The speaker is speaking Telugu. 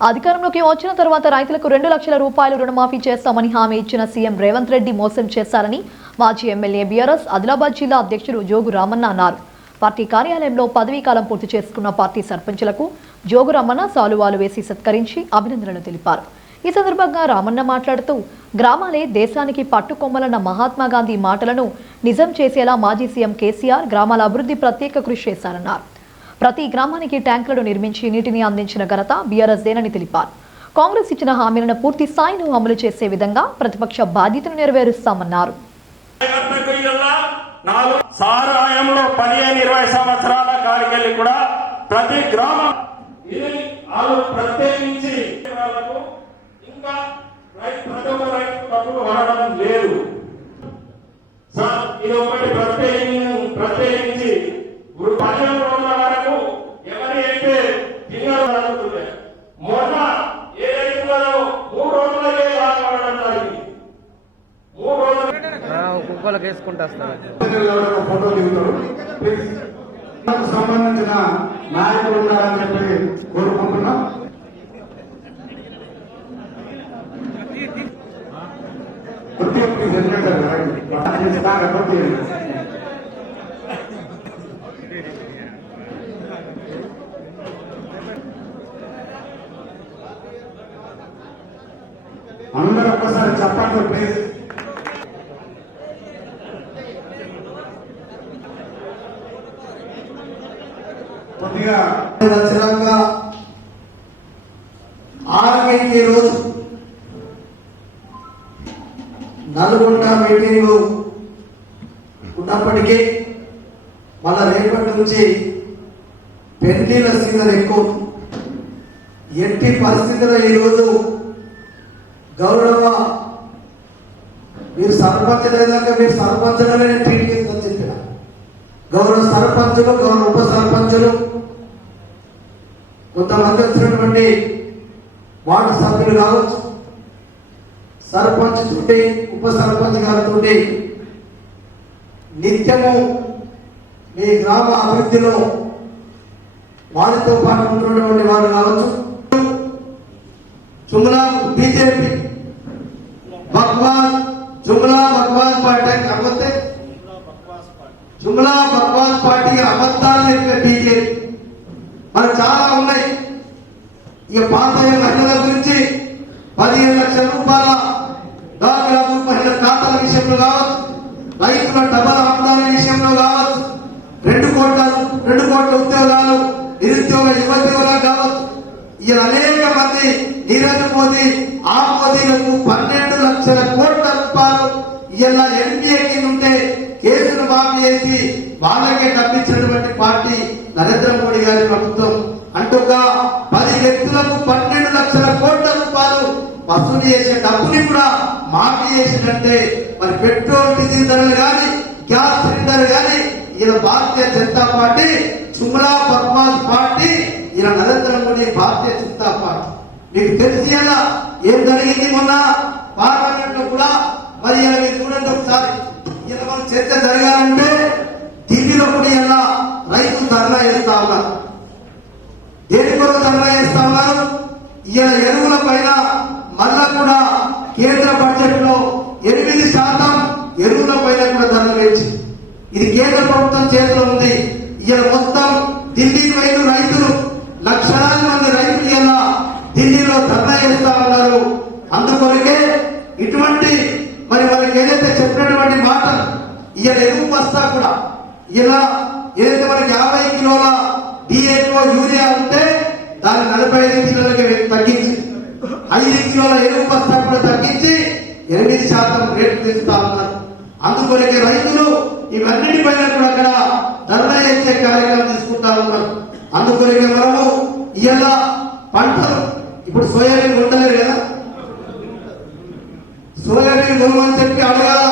అధికారంలోకి వచ్చిన తర్వాత రైతులకు 2 లక్షల రూపాయలు రుణమాఫీ చేస్తామని హామీ ఇచ్చిన సీఎం రేవంత్ రెడ్డి మోసం చేశారని మాజీ ఎమ్మెల్యే బీఆర్ఎస్ ఆదిలాబాద్ జిల్లా అధ్యక్షుడు జోగు రామన్న అన్నారు. పార్టీ కార్యాలయంలో పదవీకాలం పూర్తి చేసుకున్న పార్టీ సర్పంచులకు జోగు రామన్న సాలువాలు వేసి సత్కరించి అభినందనలు తెలిపారు. ఈ సందర్భంగా రామన్న మాట్లాడుతూ గ్రామాలే దేశానికి పట్టుకొమ్మలన్న మహాత్మా గాంధీ మాటలను నిజం చేసేలా మాజీ సీఎం కేసీఆర్ గ్రామాల అభివృద్ధి ప్రత్యేక కృషి చేశారన్నారు. ప్రతి గ్రామానికి ట్యాంకులను నిర్మించి నీటిని అందించిన ఘనత బీఆర్ఎస్ దేనని తెలిపారు. కాంగ్రెస్ ఇచ్చిన హామీలను పూర్తి స్థాయిలో అమలు చేసే విధంగా ప్రతిపక్ష బాధ్యతను నెరవేరుస్తామన్నారు. ప్రతి గ్రామం లేదు సార్, ఇది ఒకటి ప్రత్యేకించి 15 రోజుల వరకు ఎవరి అయితే జిల్లాలో జరుగుతుంది. మొన్న ఏ రైతులలో 3 రోజులకే రావడం జరిగింది. 3 రోజులు కుక్కలకు వేసుకుంటా ఫోటో దిగుతారు. సంబంధించిన నాయకులు ఉన్నారని చెప్పి కోరుకుంటున్నాం. అందరూ ఒక్కసారి చెప్పండి ప్లీజ్. కొద్దిగా ఖచ్చితంగా ఆర్మీకి రోజు నల్గొండ మీటింగ్ ఉన్నప్పటికీ మళ్ళా రేపటి నుంచి పెళ్లిల సీజన్ ఎక్కువ. ఎట్టి పరిస్థితుల్లో ఈరోజు గౌరవ మీరు సర్పంచ్ లేదాక మీరు సర్పంచులనే ట్రీట్ చేస్తుందని చెప్పిన గౌరవ సర్పంచులు, గౌరవ ఉప సర్పంచులు, కొంతమంది వచ్చినటువంటి వార్డు సభ్యులు కావచ్చు, సర్పంచ్ తోటి ఉప సర్పంచ్ గారితో నిత్యము మీ గ్రామ అభివృద్ధిలో వారితో పాటు ఉంటున్నటువంటి వారు కావచ్చు. जुमला बीजेपी जुमला बकवास पार्टी अमते जुमला बकवास पार्टी अबद्धाలు बीजेपी మరి చాలా ఉన్నాయి. ఇక పాత మహిళల గురించి 15 లక్షల రూపాయల డాక్రా మహిళల ఖాతాల విషయంలో కావచ్చు, రైతుల డబల్ ఆమదాని విషయంలో కావచ్చు, 2 కోట్ల ఉద్యోగాలు నిరుద్యోగ యువతులకు కావచ్చు. ఇలా అనేక మంది నీరజ్ మోదీ ఆ మోదీలకు 12 లక్షల కోట్ల రూపాయలు ఇలా ఎన్డీఏకి ఉంటే కేసును మాఫీ చేసి వాళ్ళకే తప్పించినటువంటి పార్టీ నరేంద్ర మోడీ గారి ప్రభుత్వం. అంటూగా 10 వ్యక్తులకు 12 లక్షల కోట్ల రూపాయలు వసూలు చేసే డబ్బుని కూడా మాఫీ చేసినట్టే మరి పెట్రోల్ డీజిల్ ధరలు కానీ గ్యాస్ సిలిండర్ కానీ ఇలా భారతీయ జనతా పార్టీ చుమ్లా బద్మాష్ పార్టీ ఇలా నరేంద్ర మోడీ భారతీయ జనతా పార్టీ. మీకు తెలిసి ఎలా ఏం జరిగింది మొన్న పార్లమెంట్ లో కూడా. మరి ఇలా మీరు చూడండి ఒకసారి, ఇలా మనం చర్చ జరగాలంటే ఢిల్లీలో కూడా ఇలా రైతులు ధర్నా చేస్తా ఉన్నారు. దేని కొరకు ధర్నా చేస్తా ఉన్నారు? ఇలా ఎరువుల పైన మళ్ళా కూడా కేంద్ర బడ్జెట్ లో 8% ఎరువుల పైన కూడా ధరలు వేసి ఇది కేంద్ర ప్రభుత్వం చేతిలో ఉంది. ఇలా మొత్తం ఢిల్లీ వైపు రైతులు లక్షలాది మంది రైతులు ఇలా ఢిల్లీలో ధర్నా చేస్తా ఉన్నారు. అందుకొరకే ఇటువంటి మరి వాళ్ళకి ఏదైతే చెప్పినటువంటి మాటలు ఇలా ఎరువు బస్తా కూడా ఇలా ఏదైతే మనకి 50 కిలోల డిఏపో యూరియా ఉంటే దాన్ని 45 కిలోలకి తగ్గించి 5 కిలోల ఎరువు బస్తా కూడా తగ్గించి 8% రేటు పెంచుతా ఉన్నారు. అందుకొరకే రైతులు ఇవన్నిటిపైన కూడా అక్కడ ధర్నా చేసే కార్యక్రమం తీసుకుంటా ఉన్నారు. అందుకొరకే మనము ఇలా పంటలు ఇప్పుడు సోయాబీన్ ఉండలేరు కదా, సోయాబీన్ కొనమని చెప్పి అడగాల.